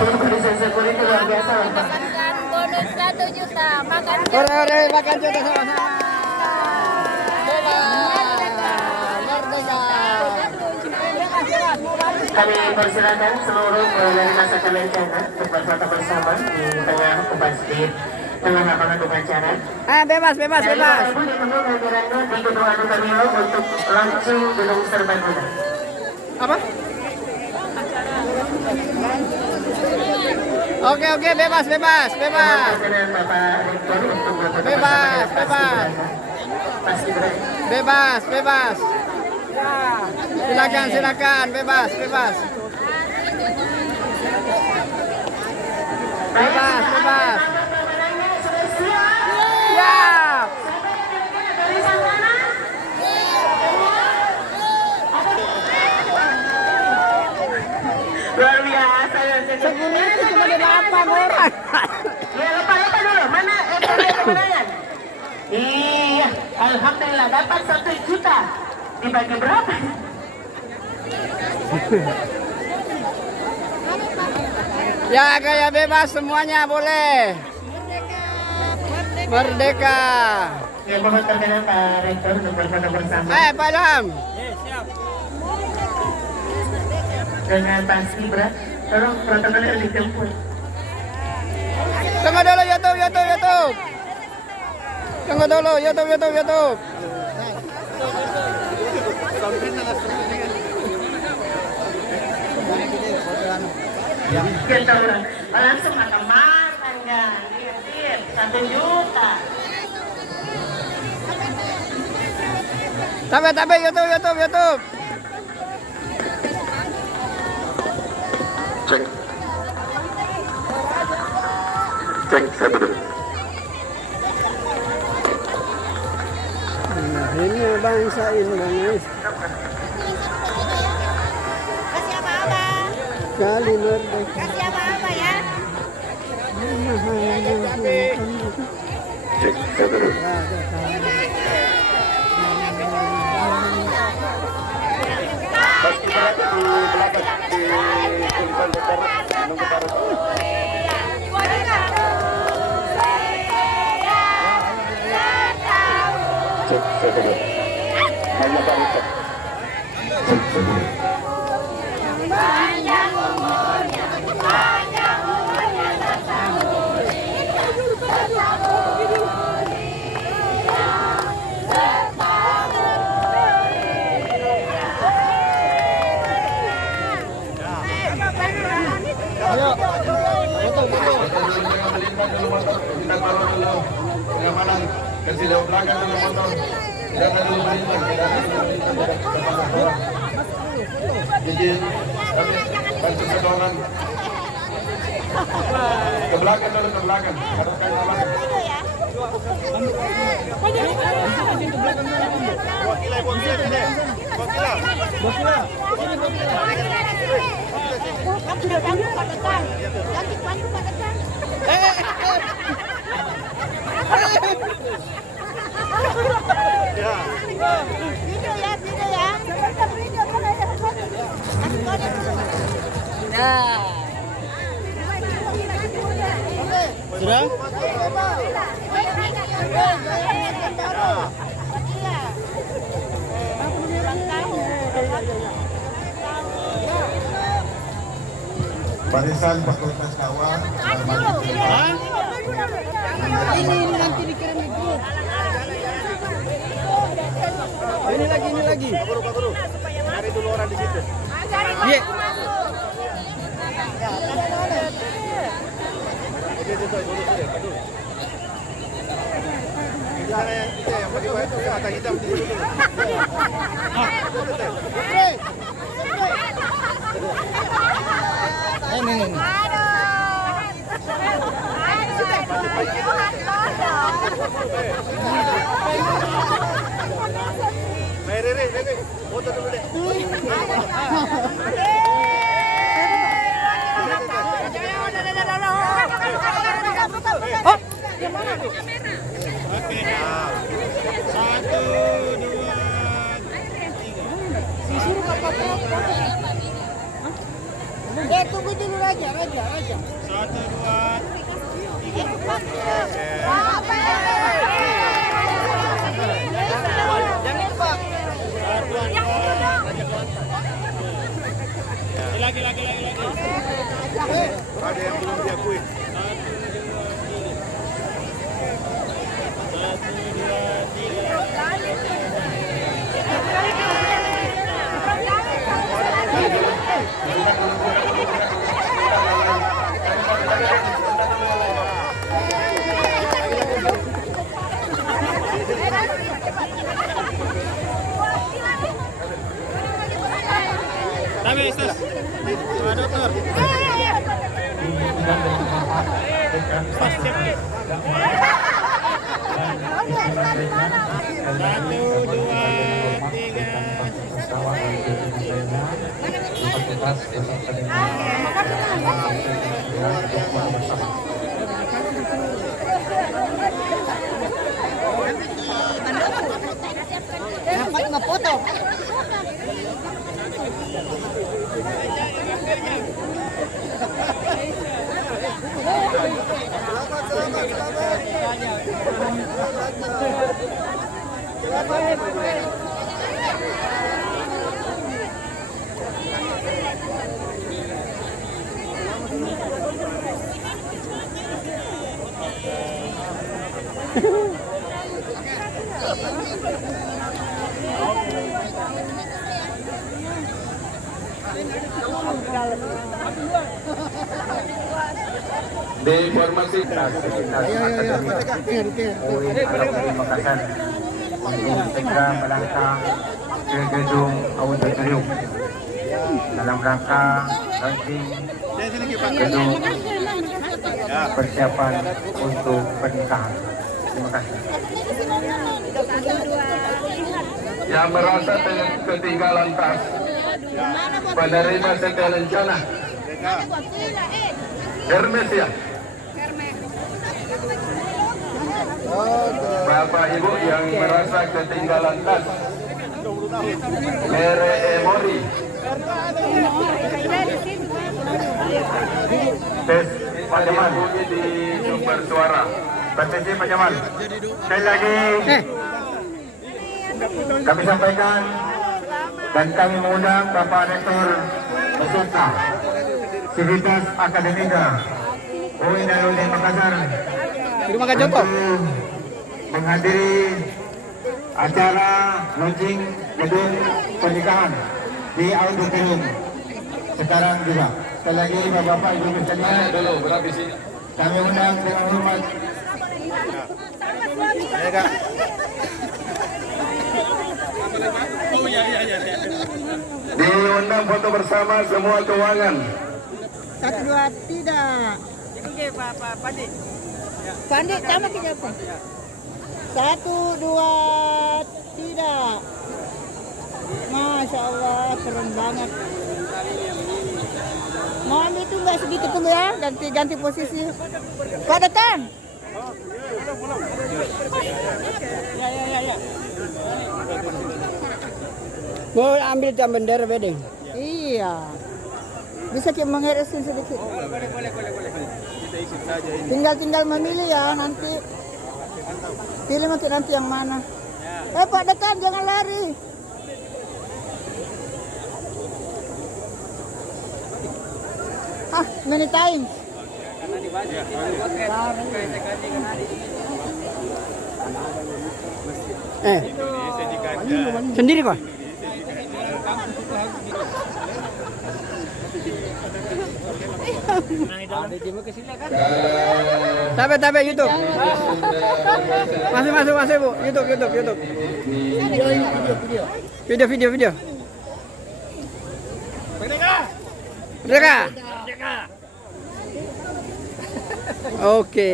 Security luar biasa loh, Pak. Mendapatkan bonus 1 juta. Makan Ore makan juta sama-sama. Kami persilakan seluruh dari masa kemencana untuk berfoto bersama di tengah tengah lapangan upacara. Bebas. Ibu ditunggu kehadirannya di gedung Adu Pemilu untuk launching gedung serbaguna. Apa? Oke, bebas. Bapak Rektor untuk berfoto Bebas. Bebas. Silakan, bebas. Bebas. Ya. Luar biasa ya. Security cuma ada 8 orang. Ya, lupa dulu. Mana kemenangan? Iya, alhamdulillah dapat 1 juta. Dibagi berapa? Ya, gaya bebas semuanya boleh. Merdeka. Ya, mohon perkenan Pak Rektor untuk berfoto bersama. Pak Ilham. Dengan Pak Sibra, tolong protokolnya dijemput. Tunggu dulu YouTube. Tunggu dulu YouTube. Kita orang langsung makan kan? Iya, 1 juta. Tapi YouTube. Cek, saya betul. Ini bangsa Indonesia. kasih apa-apa. Kali merdeka. Kasih apa-apa ya. Cek, saya betul. Pasti berada di belakang di tulisan besar menunggu baru. Cek, saya betul. Hanya baru cek. Cek, saya betul. Kasih jauh belakang dulu motor. Jangan dulu melintang. Jadi, bantu kedongan. Ke belakang dulu, ke belakang. Haruskan ke belakang. Sudah? Barisan Fakultas Kawan. Ini nanti dikirim di grup. Ini lagi. Cari dulu orang di situ. Iya. Yang pakai baju mata hitam di situ. Ini. Rere, foto dulu deh. Oh, Tunggu dulu Raja. Satu, dua, lagi. Ada yang belum diakui. Dame, Estes. Dokter. Satu, dua, tiga. Dapat ngefoto. Di formasi Makassar untuk segera melangkah ke gedung auditorium dalam rangka launching gedung persiapan untuk pernikahan. Terima kasih. Yang merasa ketinggalan tas, penerima segala rencana. Hermes ya. Bapak Ibu yang merasa ketinggalan tas, Mere Emori, tes Pak Jamal di sumber suara. Batesi Pak Jamal. Sekali lagi kami sampaikan dan kami mengundang Bapak Rektor beserta Sivitas Akademika UIN Darussalam Makassar untuk menghadiri acara launching gedung pernikahan di auditorium sekarang juga. Sekali lagi Bapak Ibu sekalian, kami undang dengan hormat. Diundang foto bersama semua keuangan. 1, 2, tidak. Pandit, sama kita apa? 1, 2, tidak. Masya Allah, keren banget. Mau ambil itu nggak sedikit tunggu ya, ganti posisi. Pak datang. Ya. Mau ambil jam bendera wedding. Iya. Bisa kita mengeresin sedikit. Boleh. Kita isi saja ini. Tinggal memilih ya nanti. Pilih nanti yang mana. Pak dekat jangan lari. Many times. Sendiri kok. Tabe YouTube. Masuk Bu. YouTube. Video. Merdeka. Oke.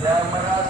yang merasa